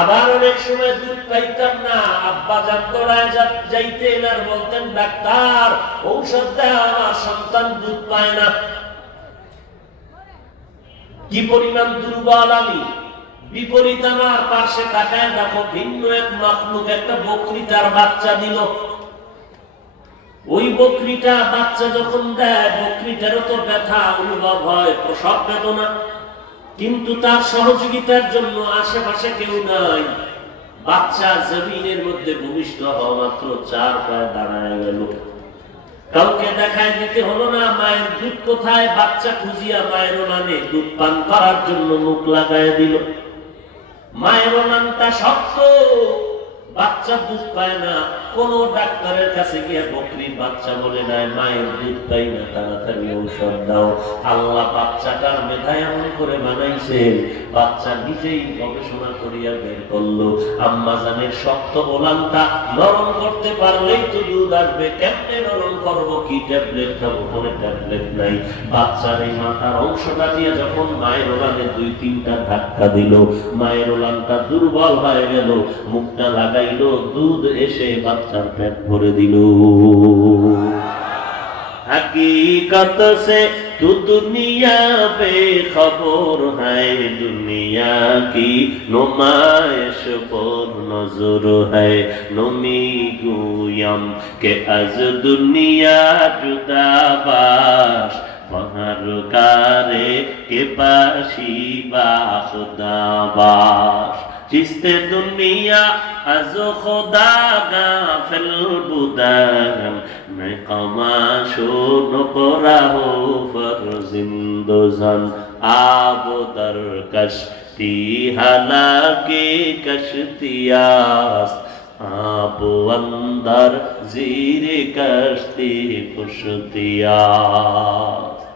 আবার অনেক সময় দুধ পাইতাম না। আব্বা যাত্রায় যাইতেন আর বলতেন, ডাক্তার, ঔষধ দেয় আমার সন্তান দুধ পায় না। কি পরিমাণ দুর্বল আমি। বিপরীত আমার পাশে তাকায় দেখো, ভিন্ন এক মাকলুক একটা বকরি তার বাচ্চা দিল। ওই বকরিটা বাচ্চা যখন দেয়, বকরিটারও তো ব্যথা অনুভব হয়, প্রসব বেদনা। কিন্তু তার সহযোগিতার জন্য আশেপাশে কেউ নাই। বাচ্চা জমিনের মধ্যে ভূমিষ্ঠ হওয়া মাত্র চার পায়ে দাঁড়ায় গেল। কাউকে দেখায় দিতে হলো না, মায়ের দুধ কোথায়, বাচ্চা খুঁজিয়া মায়ের ওনানে দুধ পান করার জন্য মুখ লাগায় দিল। মায়ের ওনানটা শক্ত বাচ্চা দুধ পায় না। কোন ডাক্তারের কাছে গিয়ে বকরির বাচ্চা বলে নাই মায়ের দুধ পাই না, তাড়াতাড়ি ঔষধ দাও। আল্লাহ বাচ্চাটার মেধায় এমন করে বানাইছে বাচ্চা নিজেই গবেষণা করিয়া বের করল। আম্মা জানের শক্ত ওলানটা নরম করতে পারলেই তো দুধ আসবে। কেমনে নরম করব কি? ট্যাবলেট খাব, কোনো ট্যাবলেট নাই। বাচ্চার এই মাথার অংশটা দিয়ে যখন মায়ের ওলানে দুই তিনটা ধাক্কা দিল, মায়ের ওলানটা দুর্বল হয়ে গেল। মুখটা খাইলো দুধ এসে বাচ্চার পেট ভরে দিল। হাকিকত দুনিয়া পে দুনিয়া কি নমি গুয়ম কারে কে পাশি چشتے دنیا از خدا غافل بودن میں قماشو نقرہو فرزند زن آب در کشتی حلاکی کشتی آست آپ اندر زیر کشتی کشتی آست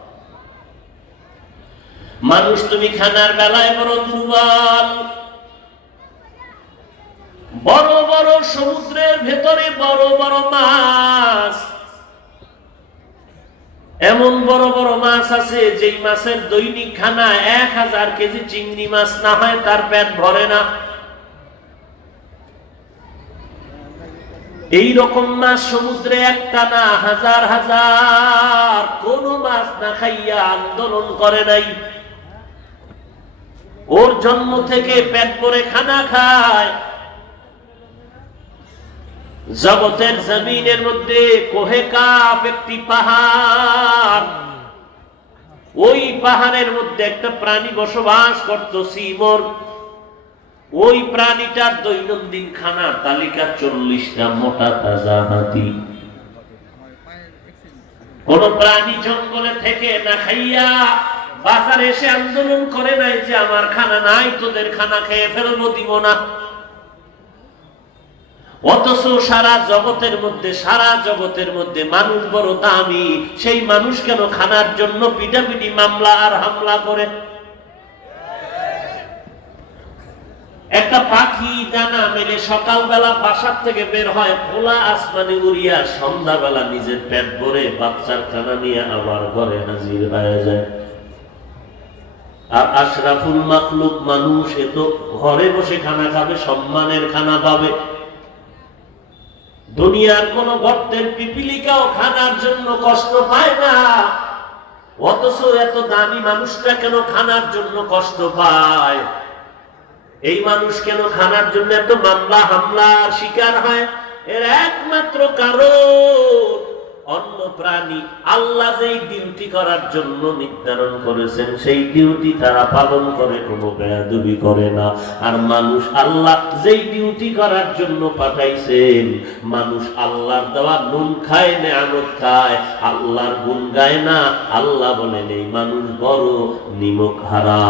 মানুষ তুমি খানার বেলায় বড় দুর্বল বড় বড় সমুদ্রের ভেতরে বড় বড় মাছ। এমন বড় বড় মাছ আছে যেই মাছের দৈনিক খানা এক হাজার কেজি চিংড়ি মাছ না হয়, তার পেট ভরে না। এই রকম মাছ সমুদ্রে একটা না, হাজার হাজার। কোন মাছ না খাইয়া আন্দোলন করে নাই। ওর জন্ম থেকে পেট ভরে খানা খায়। জগতের জমিনের মধ্যে কোহে কাপ একটি পাহাড়। ওই পাহাড়ের মধ্যে একটা প্রাণী বসবাস করত, সিমর। ওই প্রাণীটার দৈনন্দিন খানার তালিকা চল্লিশটা মোটা তাজা হাতি কোন প্রাণী জঙ্গলে থেকে না খাইয়া বাজারে এসে আন্দোলন করে নাই যে, আমার খানা নাই, তোদের খানা খেয়ে ফেলব দিব না অথচ সারা জগতের মধ্যে, সারা জগতের মধ্যে মানুষ বড় দামি। সেই মানুষ কেন খানার জন্য পিটাপিটি মামলা আর হামলা করে? একটা পাখি ডানা মেরে সকালবেলা বাসার থেকে বের হয়, খোলা আসমানি উড়িয়া সন্ধ্যাবেলা নিজের পেট ভরে বাচ্চার খানা নিয়ে আবার ঘরে হাজির হয়ে যায়। আর আশরাফুল মাকলুক মানুষ, এ তো ঘরে বসে খানা খাবে, সম্মানের খানা পাবে। দুনিয়ার কোন গর্তের পিপিলিকাও খানার জন্য কষ্ট পায় না। অথচ এত দামি মানুষটা কেন খানার জন্য কষ্ট পায়? এই মানুষ কেন খানার জন্য এত মামলা হামলার শিকার হয়? এর একমাত্র কারণ অন্য প্রাণী আল্লাহ যেই ডিউটি করার জন্য নির্ধারণ করেছেন, সেই ডিউটি তারা পালন করে, কোনো বেয়াদবি করে না। আর মানুষ আল্লাহ যেই ডিউটি করার জন্য পাঠাইছেন, মানুষ আল্লাহর দেওয়া নুন খায়, নেয়ামত খায়, আল্লাহর গুণ গায় না। আল্লাহ বলেন, এই মানুষ বড় নিমক হারা।